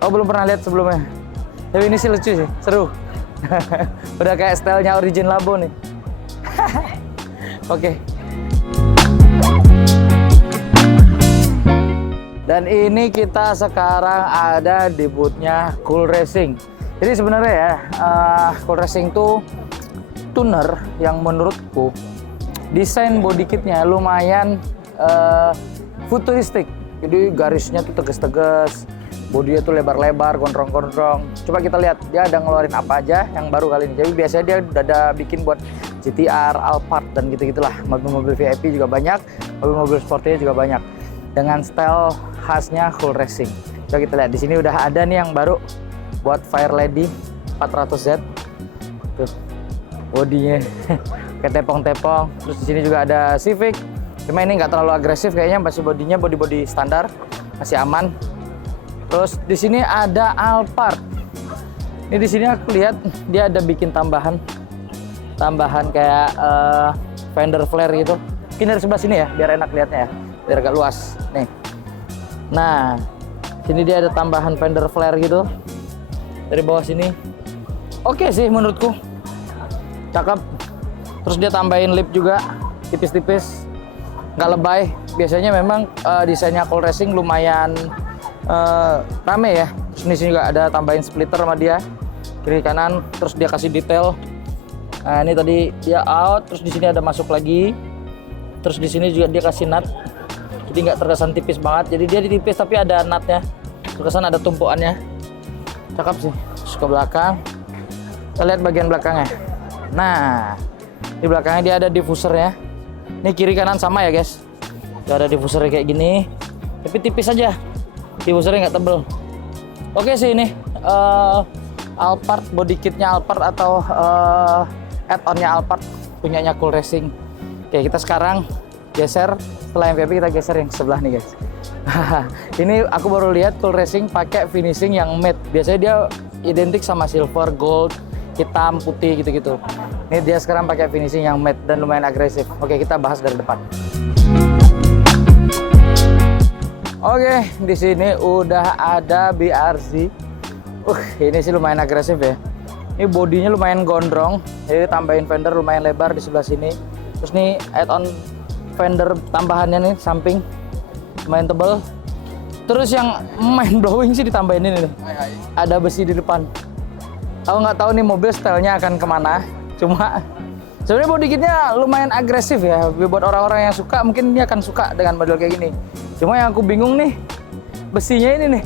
Oh, belum pernah lihat sebelumnya. Tapi ini sih lucu sih, seru. Udah kayak stylenya Origin Labo nih. Oke. Dan ini kita sekarang ada di bootnya Cool Racing. Jadi sebenarnya ya, Cool Racing tuh tuner yang menurutku desain body kitnya lumayan futuristik. Jadi garisnya tuh tegas-tegas, bodinya tuh lebar-lebar, gondrong-gondrong. Coba kita lihat dia ada ngeluarin apa aja yang baru kali ini. Jadi biasanya dia udah ada bikin buat GTR, Alphard dan gitu-gitulah. Mobil-mobil VIP juga banyak, mobil-mobil sportnya juga banyak. Dengan style khasnya Cool Racing. Coba kita lihat di sini udah ada nih yang baru buat Fire Lady 400Z. Tuh bodinya kayak tepong-tepong. Terus di sini juga ada Civic. Cuma ini nggak terlalu agresif kayaknya, masih bodinya body standar, masih aman. Terus di sini ada Alphard. Ini di sini aku lihat dia ada bikin tambahan kayak fender flare gitu. Mungkin dari sebelah sini ya, biar enak lihatnya ya, biar agak luas. Nih. Nah, sini dia ada tambahan fender flare gitu. Dari bawah sini. Oke sih menurutku. Cakep. Terus dia tambahin lip juga, tipis-tipis. Nggak lebay. Biasanya memang desainnya Cool Racing lumayan rame ya. Terus di sini juga ada tambahin splitter sama dia, kiri kanan. Terus dia kasih detail. Nah ini tadi dia out, terus di sini ada masuk lagi. Terus di sini juga dia kasih nut. Jadi nggak terkesan tipis banget. Jadi dia tipis tapi ada nutnya. Terkesan ada tumpuannya. Cakep sih. Terus ke belakang. Kita lihat bagian belakangnya. Nah, di belakangnya dia ada diffusernya. Ini kiri kanan sama ya guys. Dia ada diffusernya kayak gini. Tapi tipis aja. Diffusernya nggak tebel. Oke sih ini Alphard, body kitnya Alphard atau add-onnya Alphard punyanya Cool Racing. Oke, kita sekarang geser, setelah MVP kita geser yang sebelah nih guys. Ini aku baru lihat Cool Racing pakai finishing yang matte. Biasanya dia identik sama silver, gold, hitam, putih gitu-gitu. Ini dia sekarang pakai finishing yang matte dan lumayan agresif. Oke, kita bahas dari depan. Oke, di sini udah ada BRZ. Ini sih lumayan agresif ya. Ini bodinya lumayan gondrong, jadi tambahin fender lumayan lebar di sebelah sini. Terus nih add-on fender tambahannya nih samping lumayan tebel. Terus yang mind blowing sih ditambahin ini nih. Ada besi di depan. Aku nggak tahu nih mobil stylenya akan kemana. Cuma sebenarnya body kitnya lumayan agresif ya. Buat orang-orang yang suka mungkin dia akan suka dengan model kayak gini. Cuma yang aku bingung nih besinya ini nih.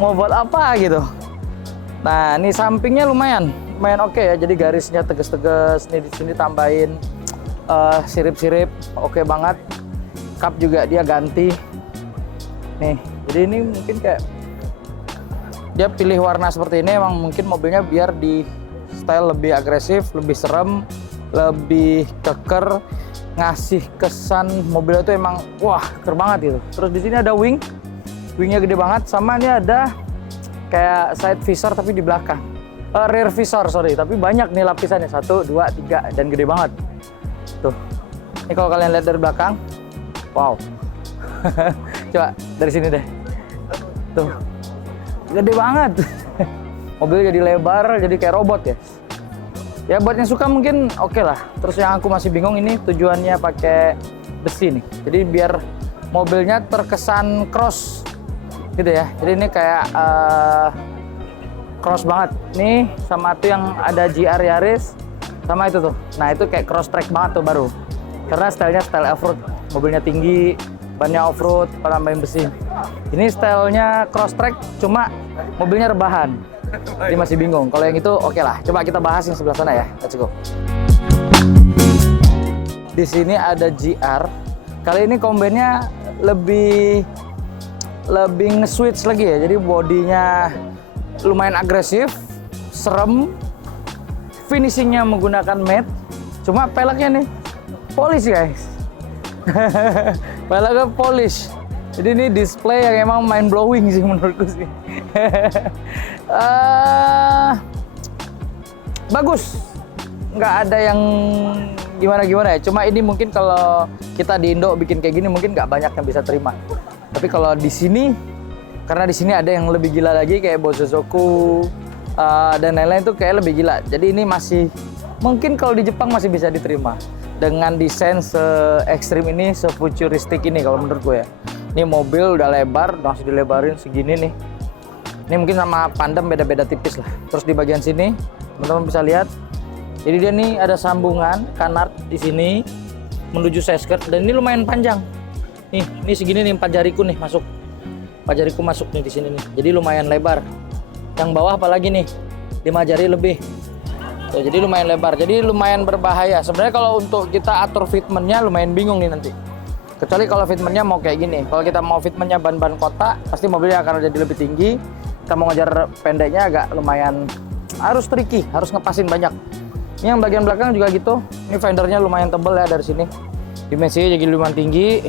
Mau buat apa gitu. Nah, ini sampingnya lumayan oke ya. Jadi garisnya tegas-tegas. Nih di sini tambahin sirip-sirip, oke banget. Kap juga dia ganti. Nih, jadi ini mungkin kayak dia pilih warna seperti ini emang mungkin mobilnya biar di style lebih agresif, lebih serem, lebih keker, ngasih kesan mobilnya tuh emang wah keren banget gitu. Terus di sini ada wingnya gede banget, sama ini ada kayak side visor tapi di belakang, rear visor sorry, tapi banyak nih lapisannya 1, 2, 3 dan gede banget tuh. Ini kalau kalian lihat dari belakang, wow. Coba dari sini deh, tuh gede banget. Mobil jadi lebar, jadi kayak robot ya. Ya buat yang suka mungkin oke lah. Terus yang aku masih bingung ini tujuannya pakai besi nih. Jadi biar mobilnya terkesan cross gitu ya. Jadi ini kayak cross banget. Nih sama tuh yang ada GR Yaris sama itu tuh. Nah itu kayak cross track banget tuh baru. Karena stylenya style off-road. Mobilnya tinggi, bannya off-road, tambahin besi. Ini stylenya cross track cuma mobilnya rebahan. Jadi masih bingung. Kalau yang itu oke lah. Coba kita bahas yang sebelah sana ya. Let's go. Di sini ada GR. Kali ini kombennya lebih nge-switch lagi ya. Jadi bodinya lumayan agresif, serem. Finishingnya menggunakan matte. Cuma peleknya nih polish guys. Peleknya polish. Jadi ini display yang emang mind blowing sih menurutku sih. Bagus. nggak ada yang gimana-gimana ya. Cuma ini mungkin kalau kita di Indo bikin kayak gini mungkin nggak banyak yang bisa terima. Tapi kalau di sini, karena di sini ada yang lebih gila lagi kayak Bosozoku dan lain-lain tuh kayak lebih gila. Jadi ini masih mungkin kalau di Jepang masih bisa diterima dengan desain se-ekstrim ini, se-futuristik ini kalau menurut gue ya. Ini mobil udah lebar, masih dilebarin segini nih. Ini mungkin sama Pandem beda-beda tipis lah. Terus di bagian sini, teman-teman bisa lihat. Jadi dia nih ada sambungan kanard di sini menuju side-skirt dan ini lumayan panjang. Nih, ini segini nih 4 jariku nih masuk. 4 jariku masuk nih di sini nih. Jadi lumayan lebar. Yang bawah apalagi nih 5 jari lebih. Tuh, jadi lumayan lebar. Jadi lumayan berbahaya. Sebenarnya kalau untuk kita atur fitmentnya lumayan bingung nih nanti. Kecuali kalau fitmentnya mau kayak gini. Kalau kita mau fitmentnya ban-ban kota, pasti mobilnya akan jadi lebih tinggi. Kita mau ngejar pendeknya agak lumayan harus tricky, harus ngepasin banyak. Ini yang bagian belakang juga gitu. Ini fendernya lumayan tebel ya dari sini. Dimensinya jadi lumayan tinggi.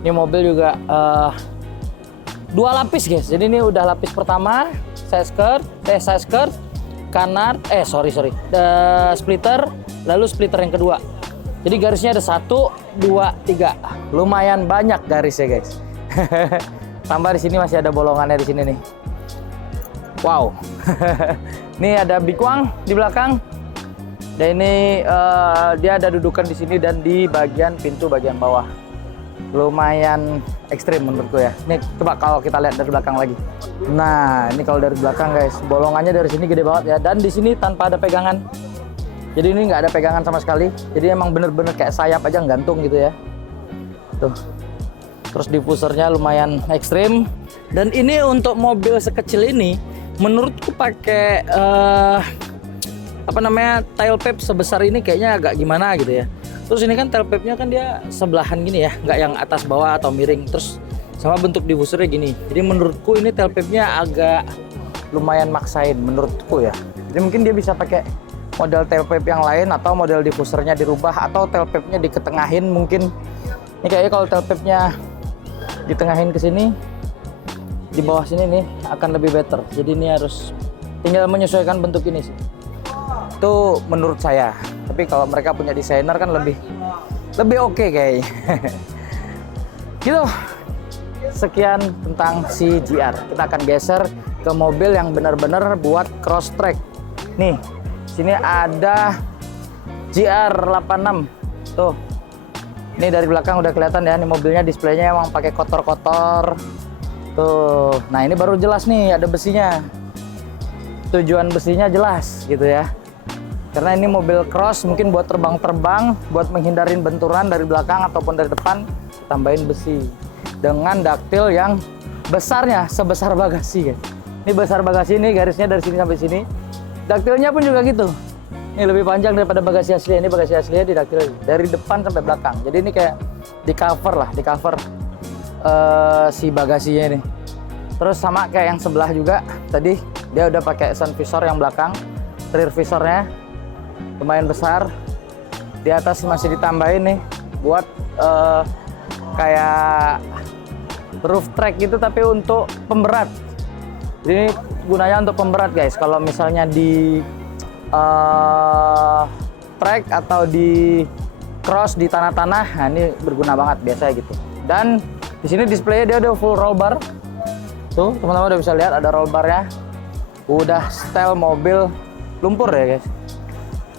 Ini mobil juga 2 lapis guys. Jadi ini udah lapis pertama, side skirt, kanard, splitter, lalu splitter yang kedua. Jadi garisnya ada 1, 2, 3. Lumayan banyak garisnya guys. Tambah di sini masih ada bolongannya di sini nih. Wow. Ini ada bikwang di belakang. Dan ini dia ada dudukan di sini dan di bagian pintu bagian bawah. Lumayan ekstrim menurutku ya. Ini coba kalau kita lihat dari belakang lagi. Nah, ini kalau dari belakang guys, bolongannya dari sini gede banget ya. Dan di sini tanpa ada pegangan. Jadi ini nggak ada pegangan sama sekali. Jadi emang bener-bener kayak sayap aja gantung gitu ya. Tuh. Terus diffusernya lumayan ekstrim. Dan ini untuk mobil sekecil ini, menurutku pakai tailpipe sebesar ini kayaknya agak gimana gitu ya. Terus ini kan tailpipe-nya kan dia sebelahan gini ya, nggak yang atas bawah atau miring. Terus sama bentuk diffusernya gini. Jadi menurutku ini tailpipe-nya agak lumayan maksain menurutku ya. Jadi mungkin dia bisa pakai model tailpipe yang lain atau model diffusernya dirubah atau tailpipe-nya diketengahin mungkin. Ini kayaknya kalau tailpipe-nya ditengahin ke sini, di bawah sini nih akan lebih better. Jadi ini harus tinggal menyesuaikan bentuk ini sih. Itu menurut saya. Tapi kalau mereka punya desainer kan lebih oke kayaknya. Gitu. Sekian tentang si GR. Kita akan geser ke mobil yang benar-benar buat cross track. Nih, sini ada GR86. Tuh. Ini dari belakang udah kelihatan ya, ini mobilnya displaynya emang pakai kotor-kotor. Tuh. Nah, ini baru jelas nih ada besinya. Tujuan besinya jelas gitu ya. Karena ini mobil cross, mungkin buat terbang-terbang, buat menghindarin benturan dari belakang ataupun dari depan, tambahin besi. Dengan daktil yang besarnya, sebesar bagasi guys. Ini besar bagasi ini, garisnya dari sini sampai sini. Daktilnya pun juga gitu. Ini lebih panjang daripada bagasi asli. Ini bagasi aslinya di daktil dari depan sampai belakang. Jadi ini kayak di cover si bagasinya ini. Terus sama kayak yang sebelah juga, tadi dia udah pakai sun visor yang belakang, rear visornya lumayan besar. Di atas masih ditambahin nih buat kayak roof track gitu tapi untuk pemberat. Jadi ini gunanya untuk pemberat guys. Kalau misalnya di track atau di cross di tanah-tanah, nah ini berguna banget biasanya gitu. Dan di sini displaynya dia udah full roll bar. Tuh teman-teman udah bisa lihat ada roll barnya. Udah style mobil lumpur ya guys.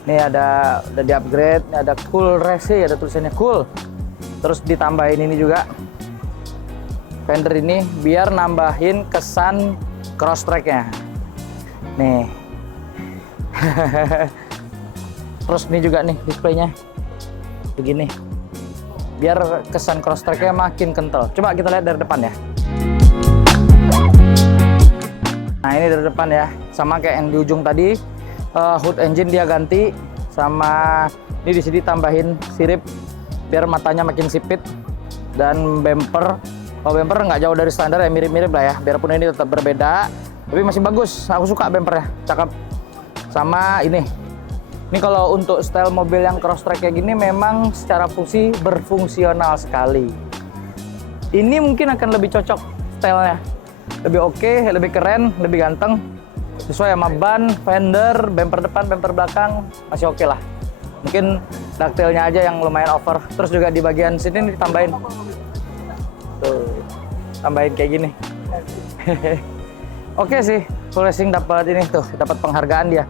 Ini udah di upgrade, ini ada cool racing, ada tulisannya cool. Terus ditambahin ini juga fender ini biar nambahin kesan cross tracknya. Nih. Terus ini juga nih displaynya begini. Biar kesan cross tracknya makin kental. Coba kita lihat dari depan ya. Nah ini dari depan ya, sama kayak yang di ujung tadi. Hood engine dia ganti, sama ini di sini tambahin sirip biar matanya makin sipit. Dan bumper, kalau bumper nggak jauh dari standar ya, mirip-mirip lah ya, biarpun ini tetap berbeda tapi masih bagus. Aku suka bumpernya, cakep. Sama ini kalau untuk style mobil yang cross track kayak gini memang secara fungsi berfungsional sekali. Ini mungkin akan lebih cocok stylenya, lebih oke, lebih keren, lebih ganteng, sesuai sama ban, fender, bumper depan, bumper belakang, masih oke lah. Mungkin daktilnya aja yang lumayan over. Terus juga di bagian sini ditambahin. Tuh, tambahin kayak gini. Oke sih, full racing dapat ini tuh, dapat penghargaan dia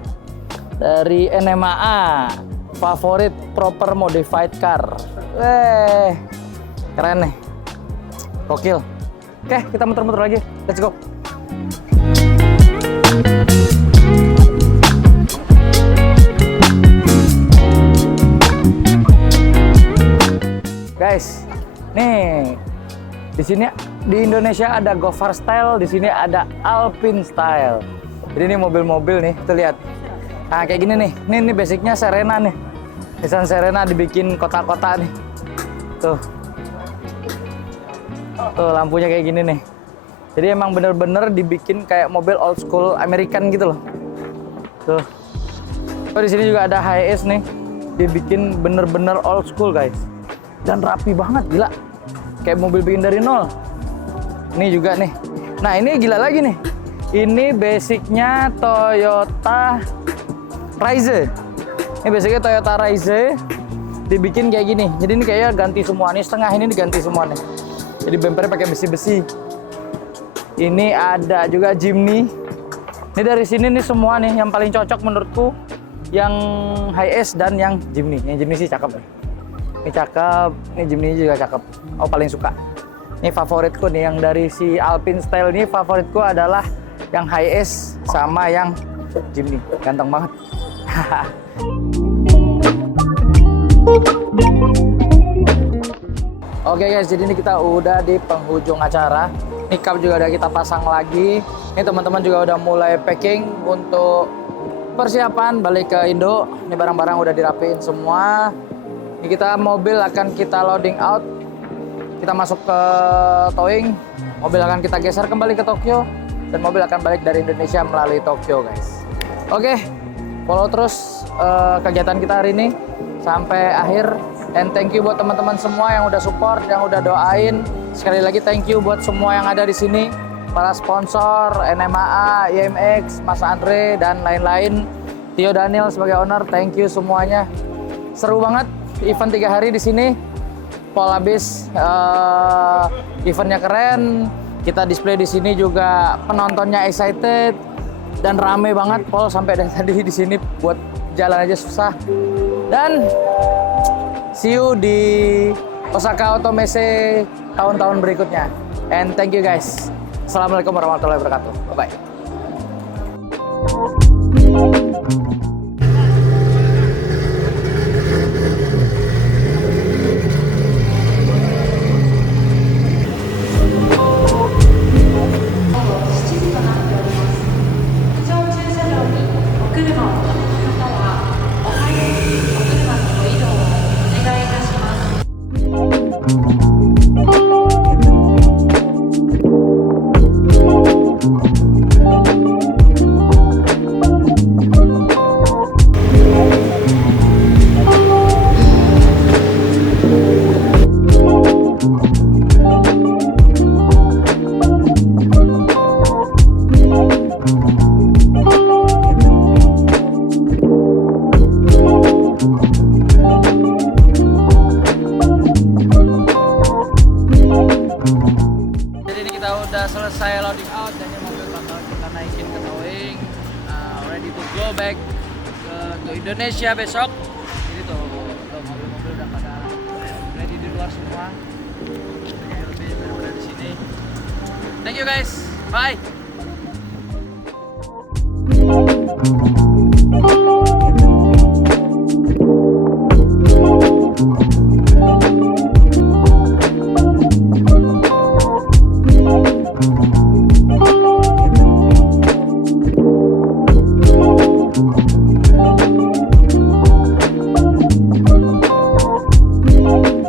dari NMAA Favorite Proper Modified Car. Keren nih, gokil. Oke, kita muter-muter lagi, let's go. Guys, nih di sini di Indonesia ada Gofar Style, di sini ada Alpine Style. Jadi ini mobil-mobil nih, tuh lihat. Nah kayak gini nih, ini basicnya Serena nih. Nissan Serena dibikin kota-kota nih. Tuh, lampunya kayak gini nih. Jadi emang bener-bener dibikin kayak mobil old school American gitu loh. Tuh. Oh di sini juga ada HIS nih, dibikin bener-bener old school guys. Dan rapi banget, gila. Kayak mobil bikin dari nol. Ini juga nih. Nah ini gila lagi nih. Ini basicnya Toyota Rise. Ini basicnya Toyota Rise. Dibikin kayak gini. Jadi ini kayaknya ganti semua. Nih setengah ini diganti semua nih. Jadi bumpernya pakai besi-besi. Ini ada juga Jimny. Ini dari sini nih semua nih. Yang paling cocok menurutku yang HIS dan yang Jimny. Yang Jimny sih cakep nih. Ini cakep, ini Jimny juga cakep. Oh paling suka. Ini favoritku nih yang dari si Alpine Style ini favoritku adalah yang HIS sama yang Jimny. Ganteng banget. Oke guys, jadi ini kita udah di penghujung acara. Ini cup juga udah kita pasang lagi. Ini teman-teman juga udah mulai packing untuk persiapan balik ke Indo. Ini barang-barang udah dirapiin semua. Ini kita mobil akan kita loading out, kita masuk ke towing, mobil akan kita geser kembali ke Tokyo, dan mobil akan balik dari Indonesia melalui Tokyo guys. Oke, follow terus kegiatan kita hari ini sampai akhir, and thank you buat teman-teman semua yang udah support, yang udah doain. Sekali lagi thank you buat semua yang ada di sini, para sponsor, NMAA, IMX, Mas Andre, dan lain-lain. Tio Daniel sebagai owner, thank you semuanya. Seru banget. Event 3 hari di sini, Pol habis, eventnya keren. Kita display di sini juga penontonnya excited dan rame banget. Pol sampai dari tadi di sini buat jalan aja susah. Dan see you di Osaka Automesse tahun-tahun berikutnya. And thank you guys. Assalamualaikum warahmatullahi wabarakatuh. Bye bye. Selesai loading out, jadi mobil bakal kita naikin ke towing, ready to go back ke Indonesia besok. Jadi tuh mobil-mobil udah pada ready di luar semua. Lebih daripada di sini. Thank you guys, bye.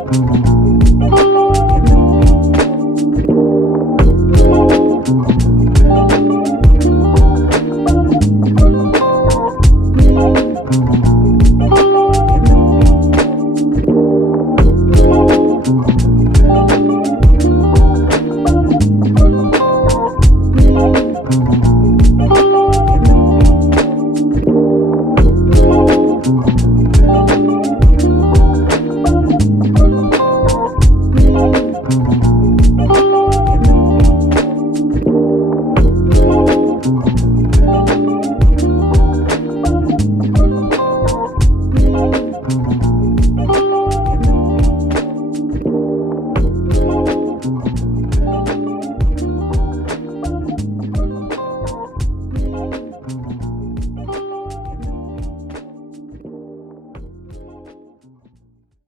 Thank you.